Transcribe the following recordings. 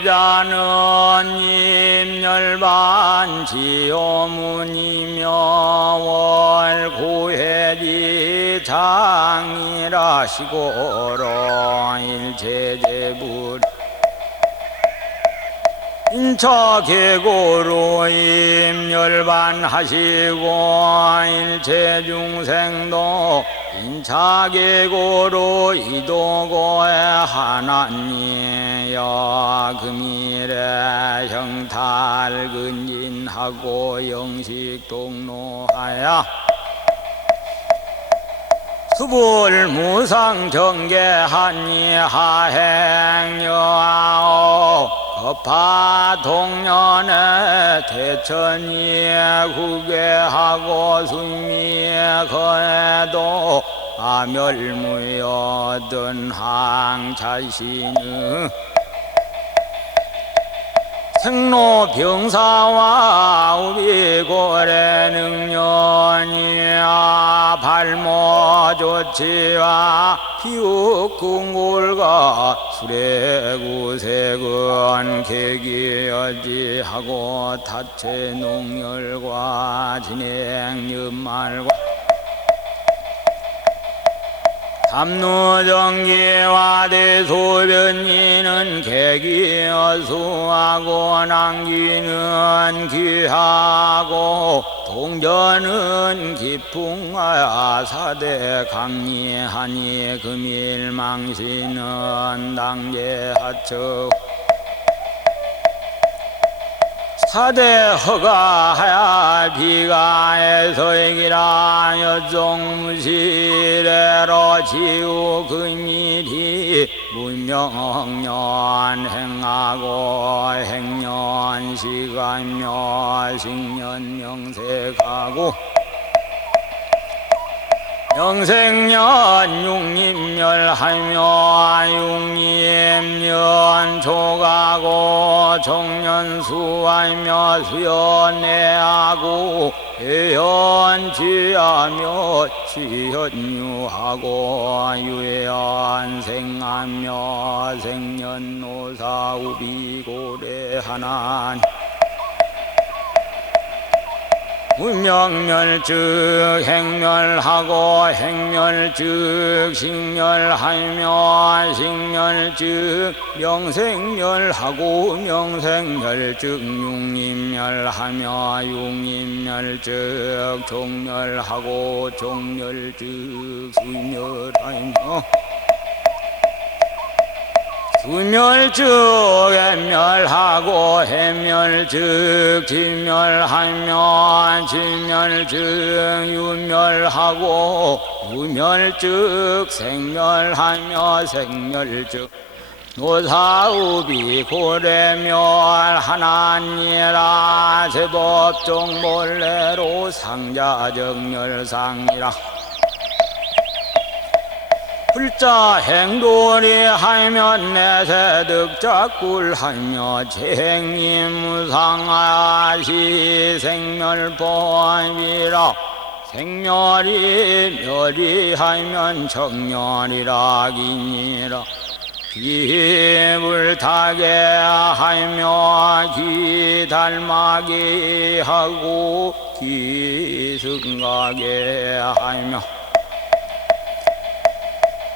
제자는 임열반 지오문이며 월구해지 장이라시고로 일체제불 인차 계고로 임열반 하시고 일체 중생도 인차 계고로 이도고에 하나님 여 금일에 형탈 근인하고 영식 동로하야. 수불 무상 정계하니 하행여하오. 법화 동년에 대천이에 후계하고 수미에 거해도 아멸무여든 항자신의 생로병사와 우비고래 능년이야 발모조치와 피우궁골과 수레구색은 계기여지하고 타체 농열과 진행 연말과 담루정기와 대 소변이는 계기여수하고 남기는 귀하고 동전은 기풍하야 사대 강리하니 금일망신은 당제하처 사대 허가하야 비가에서이기라 여종무시래로 지우 금일이 문명년 행하고 행년 시간며 식년 명색하고 영생년 육립열하며 육립년 조가고 종년수하며 수연내하고 해연지하며 지현유하고 유연생하며 생년노사 우비고래 하나 님 운명멸 즉 행멸하고 행멸 즉 식멸하며 식멸 즉 명생멸하고 명생멸 즉 육림멸하며 육림멸 즉 종멸하고 종멸 즉 수멸하며 수멸즉 해멸하고 해멸즉 진멸하며 진멸즉 유멸하고 유멸즉 생멸하며 생멸즉 노사우비 고래멸 하나니라 제법종 본래로 상자정멸상이라 불자 행돌이 하면 내세 득자꿀 하며 쟁임무상하시 생멸보이라. 생멸이 멸이하면 정멸이라 기니라. 기불타게 하며 기달마게 하고 기승가게 하며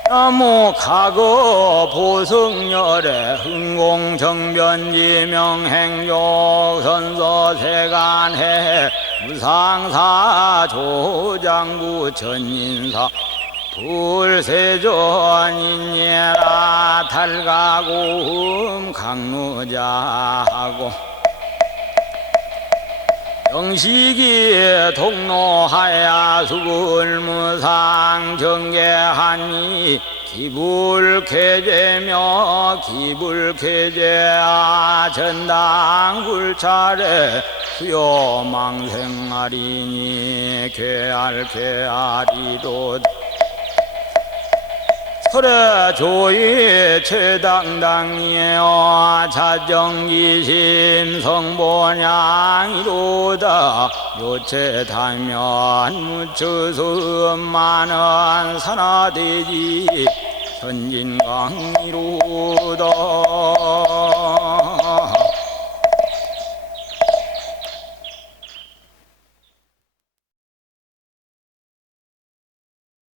나무 가거 보승열의 흥공정변지명행욕 선서세간해 무상사 조장구 전인사 불세존인예라 달가고음 강루자하고 영식이 동로하야 수굴무상 정계하니 기불쾌제며 기불쾌제아 전당 굴차례 수요망생아리니 괴알괴아리도 설에 조이 최당당이여 자정기심 성본양이로다. 요체다면 무처수 많은 산하대지 선진강이로